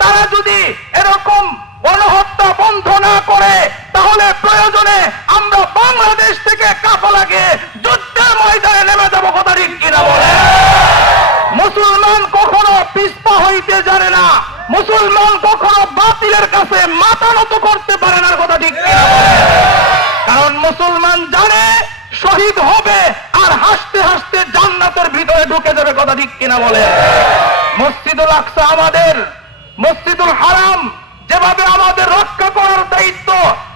তারা যদি এরকম গণহত্যা বন্ধ না করে, তাহলে প্রয়োজনে আমরা বাংলাদেশ থেকে কাফলাকে যুদ্ধের ময়দানে নেমে যাব, কথা কিনা বলে? মুসলমান কখনো পিস্পা হইতে জানে না, মুসলমান কখনো বাতিলের কাছে মাথা নত করতে পারে না, কথা ঠিক কারণ মুসলমান জানে শহীদ হবে আর হাসতে হাসতে জান্নাতের ভিতরে ঢুকে যাবে, কথা ঠিক কিনা বলে? মসজিদুল আকসা আমাদের মসজিদুল হারাম যেভাবে আমাদের রক্ষা করার দায়িত্ব,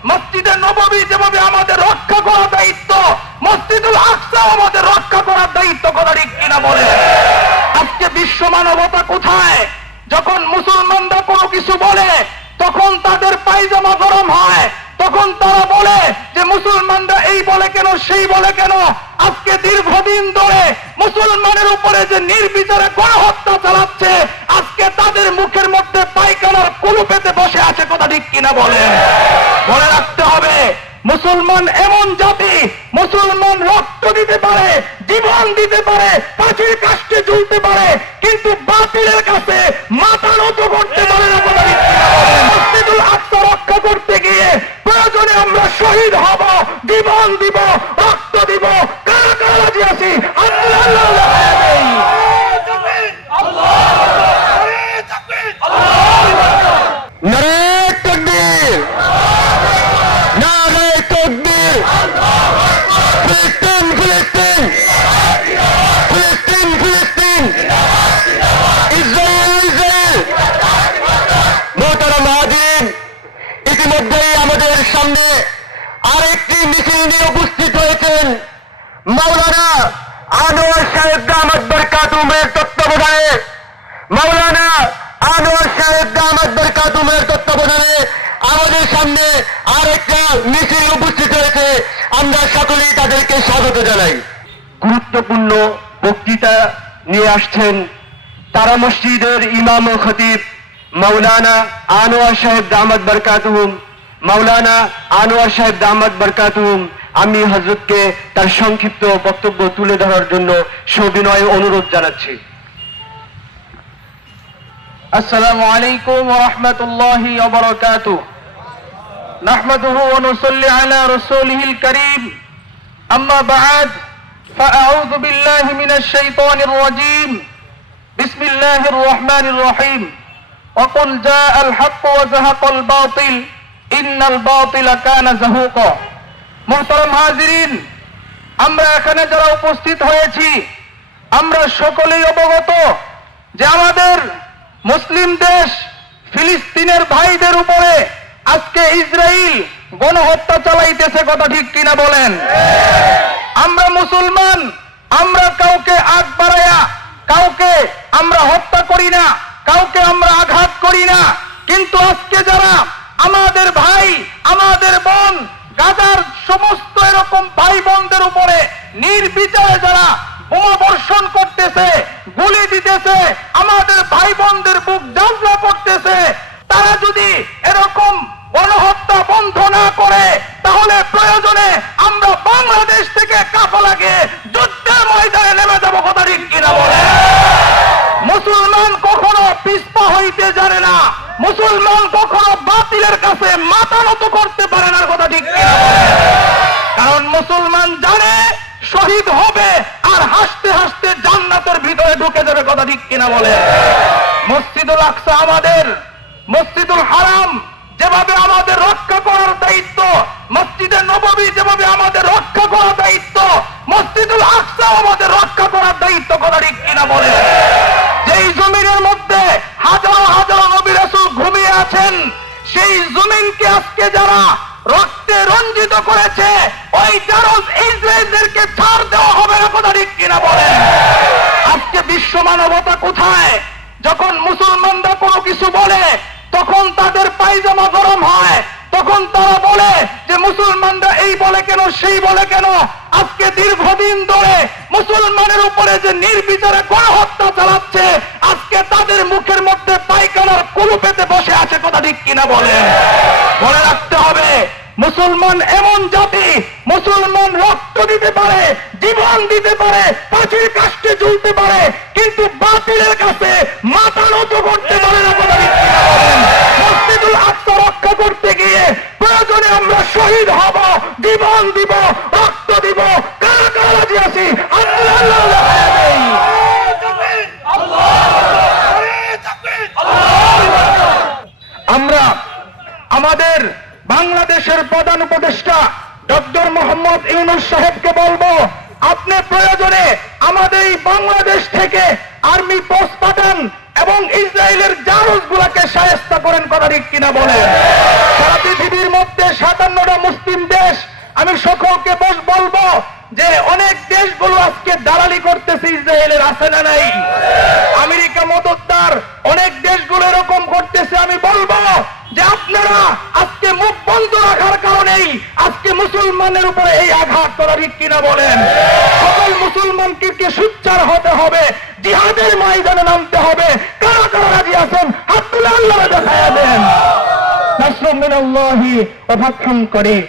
মসজিদে নববী যেভাবে আমাদের রক্ষা করার দায়িত্ব, মসজিদুল আকসা আমাদের রক্ষা করার দায়িত্ব কথা ঠিক কিনা বলে আজকে বিশ্ব মানবতা কোথায়? যখন মুসলমানরা কোনো কিছু বলে, তখন তাদের পায়জামা গরম হয়। তখন তারা বলে যে, মুসলমানরা এই বলে কেন, সেই বলে কেন? আজকে দীর্ঘদিন ধরে মুসলমানের উপরে যে নির্বিচারে গণহত্যা ঠিক কিনা বলে মনে রাখতে হবে, মুসলমান এমন জাতি, মুসলমান রক্ত দিতে পারে, জীবন দিতে পারে, পাখির কাষ্টে ঝুলতে পারে, কিন্তু বাতিলের কাছে মাথা নত করতে পারে না বলেন? আকসা রক্ষা করতে গিয়ে প্রয়োজনে আমরা শহীদ হব, জীবন দিব, রক্ত দিব কারা কারা আছি আল্লাহ। নারে তকবীর নারে তকবীর ফিলিস্তিন ফিলিস্তিন ফিলিস্তিন ফিলিস্তিন ইসরায়েল ইসরায়েল মোহতারাম হাজির ইতিমধ্যেই আমাদের সামনে আরেকটি মিছিল নিয়ে উপস্থিত হয়েছেন মাওলানা আনোয়ার সাহেব দামাত বরকাতুমের তত্ত্বাবধানে। মাওলানা আনোয়ার সাহেব দামাত বরকাতুমের তত্ত্বাবধানে আমাদের সামনে আরেকটা মিছিল উপস্থিত হয়েছে। আমরা সকলেই তাদেরকে স্বাগত জানাই। গুরুত্বপূর্ণ বক্তৃতা নিয়ে আসছেন তারা মসজিদের ইমাম ও খতিব মাওলানা আনোয়ার সাহেব দামাত বরকাতুহুম মাওলানা আনোয়ার সাহেব দামাত বরকাতুহুম আমি হজরতকে তার সংক্ষিপ্ত বক্তব্য তুলে ধরার জন্য সবিনয় অনুরোধ জানাচ্ছি السلام عليكم ورحمة الله وبركاته نحمده ونصلي على رسوله الكريم أما بعد فأعوذ بالله من الشيطان الرجيم بسم الله الرحمن الرحيم وقل جاء الحق وزهق الباطل إن الباطل كان زهوقا মোহতরম হাজিরিন, আমরা এখানে যারা উপস্থিত হয়েছি, আমরা সকলেই অবগত যে আমাদের মুসলিম দেশ ফিলিস্তিনের ভাইদের উপরে আজকে ইসরায়েল গণহত্যা চালাইতেছে, কথা ঠিক কিনা বলেন? আমরা মুসলমান, আমরা কাউকে আগ বাড়াইয়া কাউকে আমরা হত্যা করি না, কাউকে আমরা আঘাত করি না, কিন্তু আজকে যারা আমাদের ভাই, আমাদের বোন গাজার সমস্ত এরকম ভাই বোনদের উপরে নির্বিচারে যারা বোমা বর্ষণ করতেছে, গুলি দিতেছে, আমাদের ভাই বোনদের বুক জাজলা করতেছে, তারা যদি এরকম গণহত্যা বন্ধ না করে, তাহলে প্রয়োজনে আমরা বাংলাদেশ থেকে কাফলাকে যুদ্ধের ময়দানে নেমে যাব কিনা বলে? মুসলমান কখনো হইতে জানে না, মুসলমান কখনো বাতিলের কাছে মাথা নত করতে পারে না ঠিক কারণ মুসলমান জানে শহীদ হবে আর হাসতে হাসতে জান্নাতের ভিতরে ঢুকে যাবে কথা ঠিক কিনা বলে। মসজিদুল আকসা আমাদের, মসজিদুল হারাম যেভাবে আমাদের রক্ষা করার দায়িত্ব, মসজিদে নববী যেভাবে আমাদের রক্ষা করার দায়িত্ব, মসজিদুল আকসা আমাদের রক্ষা করার দায়িত্ব কথা ঠিক কিনা বলে। যেই জমিনের মধ্যে হাজার হাজার নবী রাসূল ঘুমিয়ে আছেন, সেই জমিনকে আজকে যারা রক্তে রঞ্জিত করেছে, ওই জারজ ইসরায়েলদেরকে ছাড় দেওয়া হবে না কথা ঠিক কিনা বলেন আজকে বিশ্ব মানবতা কোথায়? যখন মুসলমানরা কোনো কিছু বলে, তখন তাদের পায়জামা গরম হয়। তখন তারা বলে যে, মুসলমানরা এই বলে কেন, সেই বলে কেন? আজকে দীর্ঘদিন ধরে মুসলমানের উপরে যে নির্বিচারে গণহত্যা চালাচ্ছে, আজকে তাদের মুখের মধ্যে পায়খানার কুলু পেতে বসে আছে কথা ঠিক কিনা বলে? মনে রাখতে হবে মুসলমান এমন জাতি, মুসলমান রক্ত দিতে পারে, জীবন দিতে পারে, পাখির কাছে ঝুলতে পারে, কিন্তু বাতিলের কাছে মাথা নত করতে পারে না মসজিদুল রক্ষা করতে গিয়ে প্রয়োজনে আমরা শহীদ হব, জীবন দিব প্রধান উপদেষ্টা ডক্টর মোহাম্মদ ইউনুস সাহেবকে বলব, আপনি প্রয়োজনে আমাদের এই বাংলাদেশ থেকে আর্মি পোস্ট পাঠান এবং ইসরায়েলের জারুজ গুলাকে সায়স্ত করেন কথা ঠিক কিনা বলেন। সারা পৃথিবীর মধ্যে সাতান্নটা মুসলিম দেশ, আমি সকলকে বস বলব যে অনেক দেশগুলো আজকে দালালি করতেছে ইসরায়েলের, আছে না নাই? আমেরিকা মদতদার, অনেক দেশগুলো এরকম করতেছে, আমি বলব যে আপনারা কারণেই আজকে মুসলমানের উপরে এই আঘাত করা ঠিক কিনা বলেন? সকল মুসলমানকে কে সুচ্চার হতে হবে, জিহাদের ময়দানে নামতে হবে। কারা কারা রাজি আছেন? হাত তুলে আল্লাহ দেখায় দেন ওয়া ফাতহুন করিম